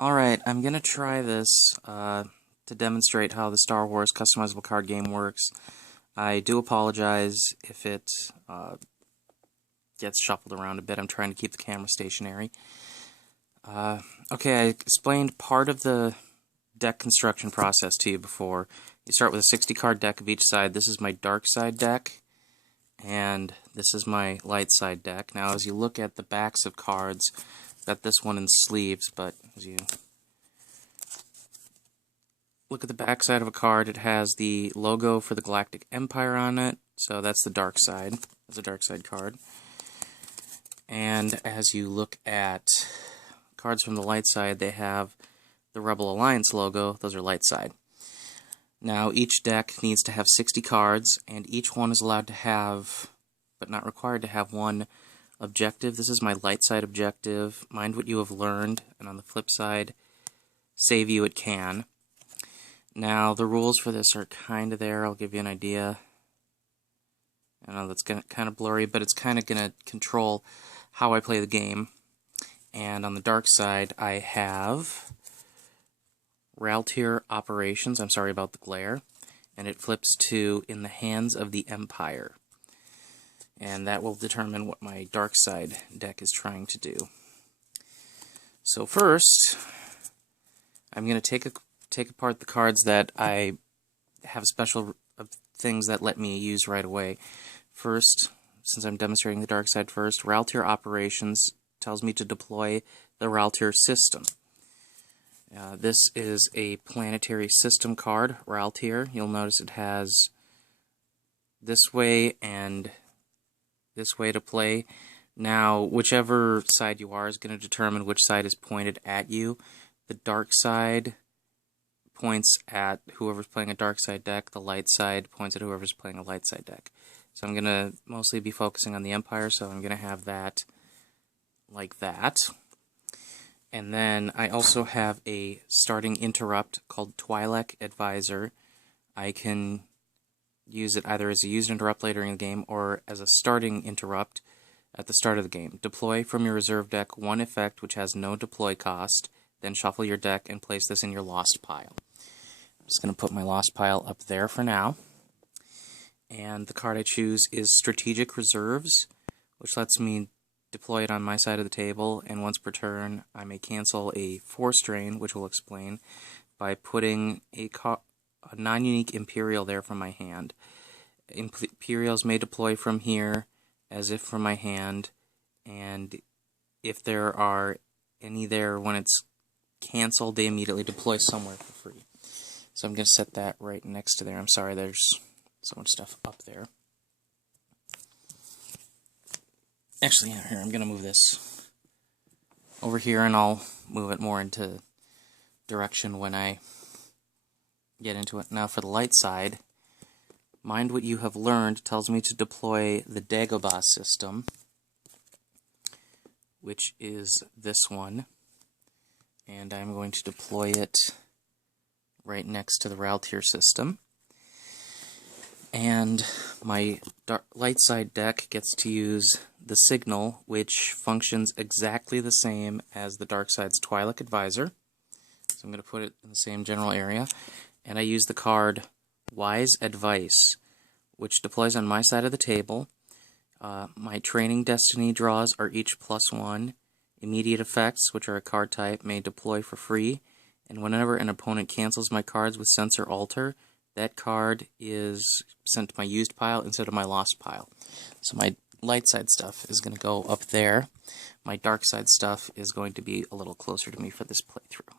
Alright, I'm gonna try this to demonstrate how the Star Wars customizable card game works. I do apologize if it gets shuffled around a bit. I'm trying to keep the camera stationary. Okay, I explained part of the deck construction process to you before. You start with a 60 card deck of each side. This is my dark side deck, and this is my light side deck. Now, as you look at the backs of cards, got this one in sleeves, but as you look at the back side of a card, it has the logo for the Galactic Empire on it, so that's the dark side. That's a dark side card. And as you look at cards from the light side, they have the Rebel Alliance logo. Those are light side. Now, each deck needs to have 60 cards, and each one is allowed to have, but not required to have, one objective. This is my light side objective. Mind what you have learned, and on the flip side, save you it can. Now, the rules for this are kind of there. I'll give you an idea. I know that's kind of blurry, but it's kind of going to control how I play the game. And on the dark side, I have Raltier Operations. I'm sorry about the glare. And it flips to In the Hands of the Empire. And that will determine what my dark side deck is trying to do. So first, I'm going to take apart the cards that I have special things that let me use right away. First, since I'm demonstrating the dark side first, Raltier Operations tells me to deploy the Raltier system. This is a planetary system card, Raltier. You'll notice it has this way and this way to play. Now, whichever side you are is going to determine which side is pointed at you. The dark side points at whoever's playing a dark side deck. The light side points at whoever's playing a light side deck. So I'm going to mostly be focusing on the Empire, so I'm going to have that like that. And then I also have a starting interrupt called Twi'lek Advisor. I can use it either as a used interrupt later in the game or as a starting interrupt at the start of the game. Deploy from your reserve deck one effect which has no deploy cost, then shuffle your deck and place this in your lost pile. I'm just going to put my lost pile up there for now. And the card I choose is Strategic Reserves, which lets me deploy it on my side of the table, and once per turn I may cancel a Force Drain, which we'll explain, by putting a non-unique Imperial there from my hand. Imperials may deploy from here as if from my hand, and if there are any there when it's canceled, they immediately deploy somewhere for free. So I'm going to set that right next to there. I'm sorry, there's so much stuff up there. Actually, here, I'm going to move this over here, and I'll move it more into direction when I get into it. Now, for the light side, Mind What You Have Learned tells me to deploy the Dagobah system, which is this one. And I'm going to deploy it right next to the Raltier system. And my light side deck gets to use the Signal, which functions exactly the same as the dark side's Twi'lek Advisor. So I'm going to put it in the same general area. And I use the card Wise Advice, which deploys on my side of the table. My Training Destiny draws are each +1. Immediate effects, which are a card type, may deploy for free. And whenever an opponent cancels my cards with Censor Alter, that card is sent to my used pile instead of my lost pile. So my light side stuff is going to go up there. My dark side stuff is going to be a little closer to me for this playthrough.